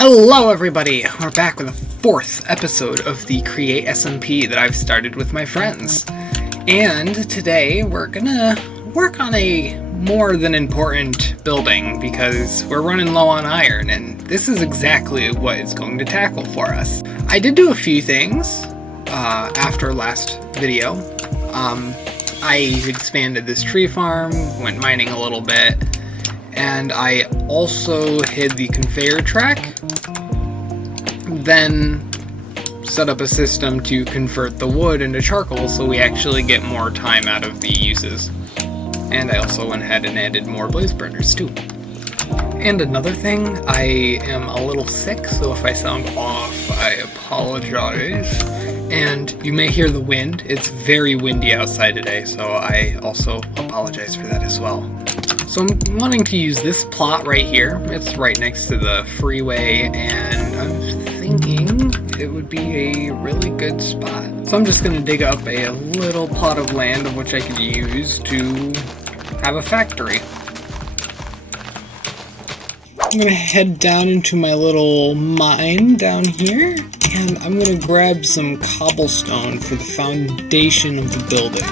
Hello everybody! We're back with the fourth episode of the Create SMP that I've started with my friends. And today we're gonna work on a more than important building because we're running low on iron, and this is exactly what it's going to tackle for us. I did do a few things after last video. I expanded this tree farm, went mining a little bit, and I also hid the conveyor track, then set up a system to convert the wood into charcoal so we actually get more time out of the uses. And I also went ahead and added more blaze burners too. And another thing, I am a little sick, so if I sound off, I apologize. And you may hear the wind. It's very windy outside today, so I also apologize for that as well. So I'm wanting to use this plot right here. It's right next to the freeway, and I'm thinking it would be a really good spot. So I'm just going to dig up a little plot of land of which I could use to have a factory. I'm going to head down into my little mine down here, and I'm going to grab some cobblestone for the foundation of the building.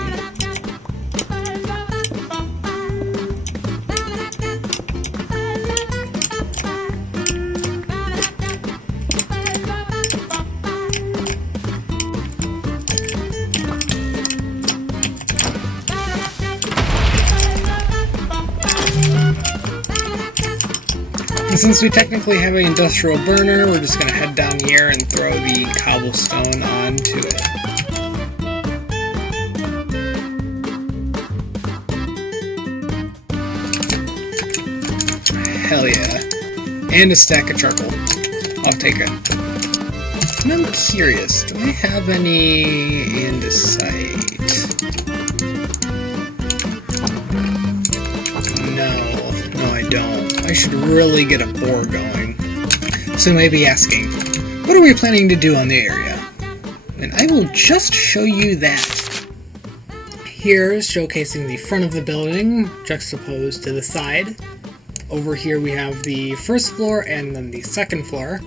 And since we technically have an industrial burner, we're just going to head down here and throw the cobblestone onto it. Hell yeah. And a stack of charcoal. I'll take it. And I'm curious, do I have any andesite? No, I don't. I should really get a bore going. So you may be asking, what are we planning to do on the area? And I will just show you that. Here is showcasing the front of the building, juxtaposed to the side. Over here we have the first floor and then the second floor.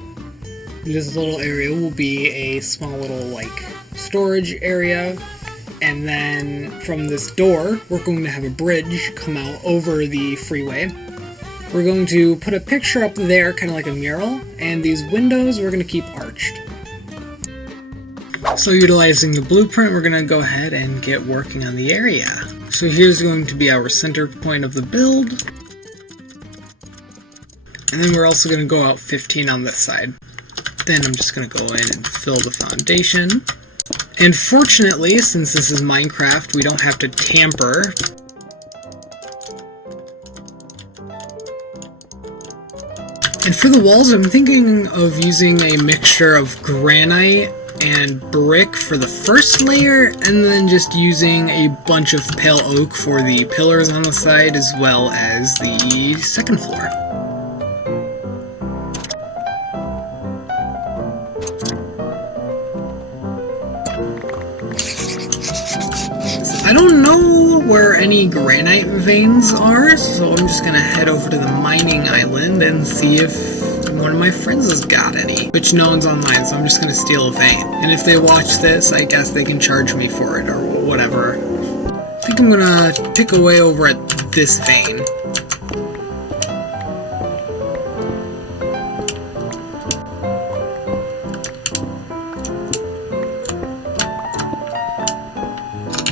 This little area will be a small little storage area. And then from this door, we're going to have a bridge come out over the freeway. We're going to put a picture up there, kind of like a mural, and these windows we're going to keep arched. So utilizing the blueprint, we're going to go ahead and get working on the area. So here's going to be our center point of the build. And then we're also going to go out 15 on this side. Then I'm just going to go in and fill the foundation. And fortunately, since this is Minecraft, we don't have to tamper. And for the walls, I'm thinking of using a mixture of granite and brick for the first layer, and then just using a bunch of pale oak for the pillars on the side, as well as the second floor. I don't know where any granite veins are, so I'm just gonna head over to the mining island and see if one of my friends has got any. Which no one's online, so I'm just gonna steal a vein. And if they watch this, I guess they can charge me for it or whatever. I think I'm gonna pick away over at this vein.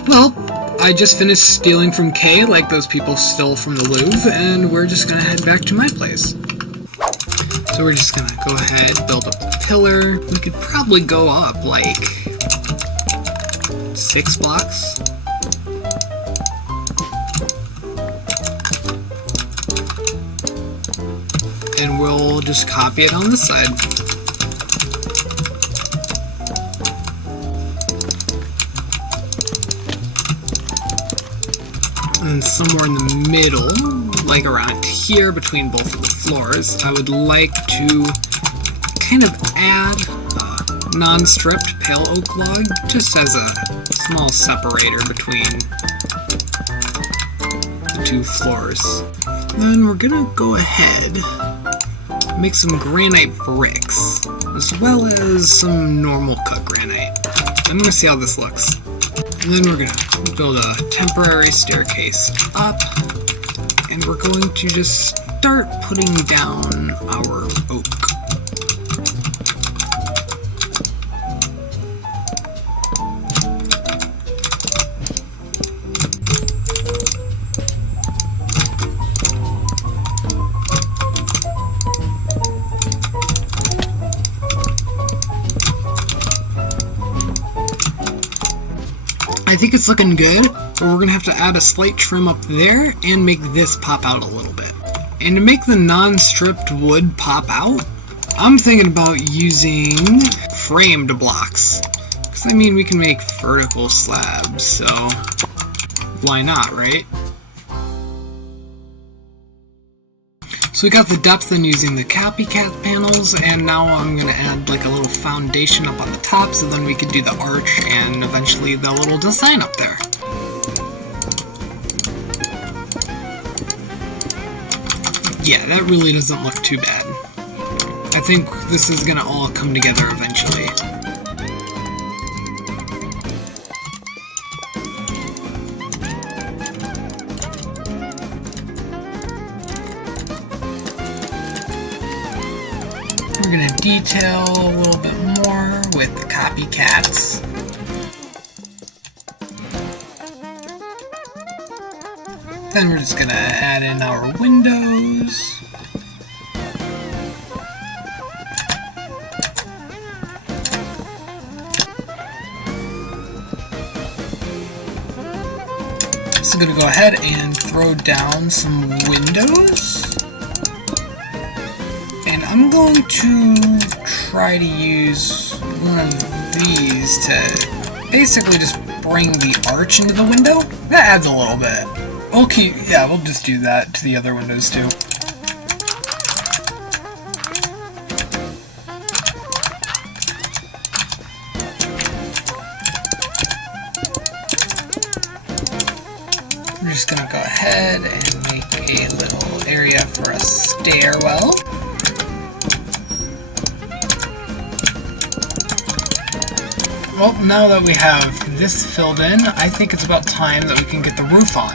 Well, I just finished stealing from Kay, like those people stole from the Louvre, and we're just gonna head back to my place. So we're just gonna go ahead, build up the pillar. We could probably go up, 6 blocks. And we'll just copy it on this side. And somewhere in the middle, around here between both of the floors, I would like to kind of add a non-stripped pale oak log, just as a small separator between the two floors. Then we're gonna go ahead make some granite bricks, as well as some normal cut granite. I'm gonna see how this looks. And then we're gonna build a temporary staircase up, and we're going to just start putting down our oak. I think it's looking good, but we're going to have to add a slight trim up there and make this pop out a little bit. And to make the non-stripped wood pop out, I'm thinking about using framed blocks. Because I mean, we can make vertical slabs, so why not, right? So we got the depth in using the copycat panels, and now I'm going to add like a little foundation up on the top so then we can do the arch and eventually the little design up there. Yeah, that really doesn't look too bad. I think this is going to all come together eventually. We're going to detail a little bit more with the copycats. Then we're just going to add in our windows. So I'm going to go ahead and throw down some windows. And I'm going to try to use one of these to basically just bring the arch into the window. That adds a little bit. Okay, yeah, we'll just do that to the other windows too. We're just gonna go ahead and make a little area for a stairwell. Well, now that we have this filled in, I think it's about time that we can get the roof on.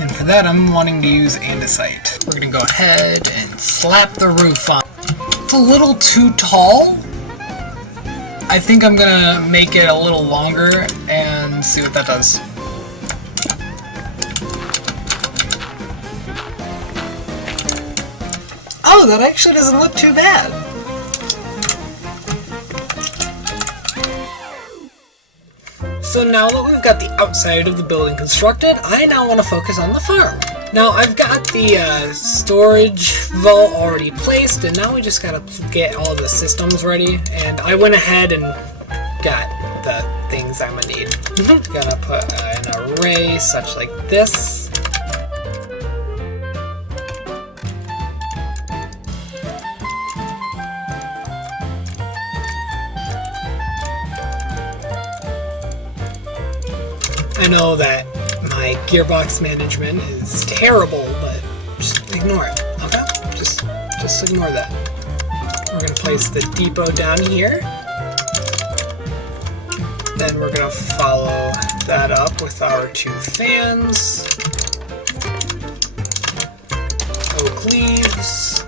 And for that, I'm wanting to use andesite. We're going to go ahead and slap the roof on. It's a little too tall. I think I'm going to make it a little longer and see what that does. Oh, that actually doesn't look too bad. So now that we've got the outside of the building constructed, I now want to focus on the farm. Now I've got the storage vault already placed, and now we just gotta get all the systems ready. And I went ahead and got the things I'm gonna need. Gonna put an array such like this. I know that my gearbox management is terrible, but just ignore it, okay? Just ignore that. We're going to place the depot down here. Then we're going to follow that up with our 2 fans. Oak leaves.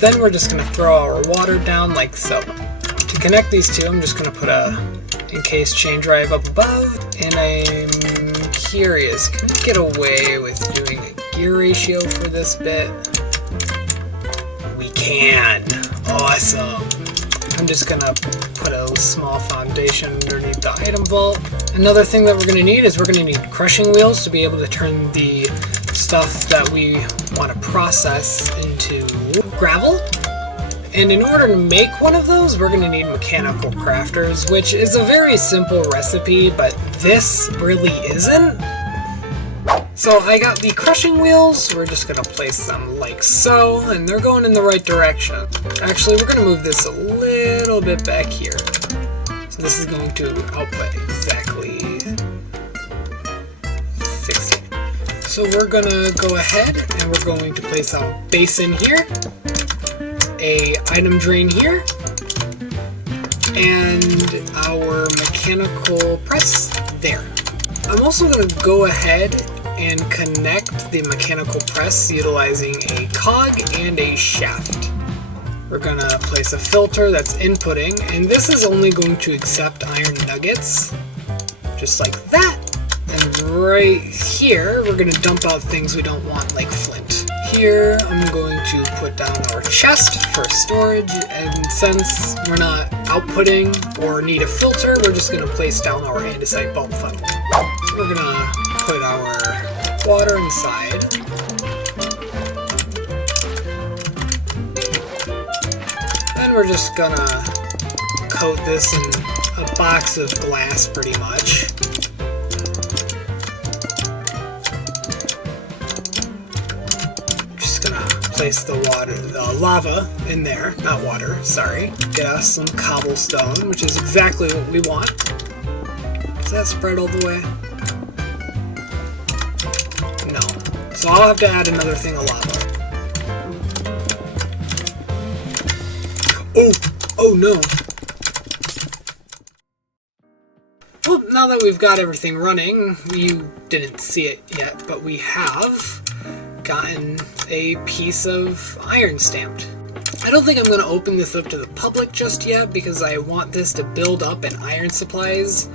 Then we're just going to throw our water down like so. To connect these two, I'm just going to put a encased chain drive up above, and I'm curious, can we get away with doing a gear ratio for this bit? We can! Awesome! I'm just gonna put a small foundation underneath the item vault. Another thing that we're gonna need is we're gonna need crushing wheels to be able to turn the stuff that we want to process into gravel. And in order to make one of those, we're going to need mechanical crafters, which is a very simple recipe, but this really isn't. So I got the crushing wheels. We're just going to place them like so, and they're going in the right direction. Actually, we're going to move this a little bit back here. So this is going to output exactly 60. So we're going to go ahead and we're going to place our base in here. a item drain here, and our mechanical press there. I'm also going to go ahead and connect the mechanical press utilizing a cog and a shaft. We're going to place a filter that's inputting, and this is only going to accept iron nuggets, just like that. And right here, we're going to dump out things we don't want, like flint. Here, I'm going to put down our chest for storage, and since we're not outputting or need a filter, we're just going to place down our andesite bulk funnel. We're going to put our water inside. And we're just going to coat this in a box of glass pretty much. Place the lava in there, not water, sorry. Get us some cobblestone, which is exactly what we want. Does that spread all the way? No. So I'll have to add another thing of lava. Oh no. Well, now that we've got everything running, you didn't see it yet, but we have gotten a piece of iron stamped. I don't think I'm going to open this up to the public just yet because I want this to build up in iron supplies,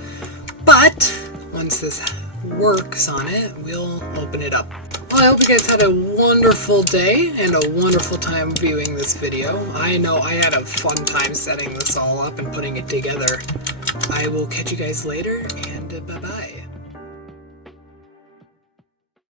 but once this works on it, we'll open it up. Well, I hope you guys had a wonderful day and a wonderful time viewing this video. I know I had a fun time setting this all up and putting it together. I will catch you guys later, and bye-bye.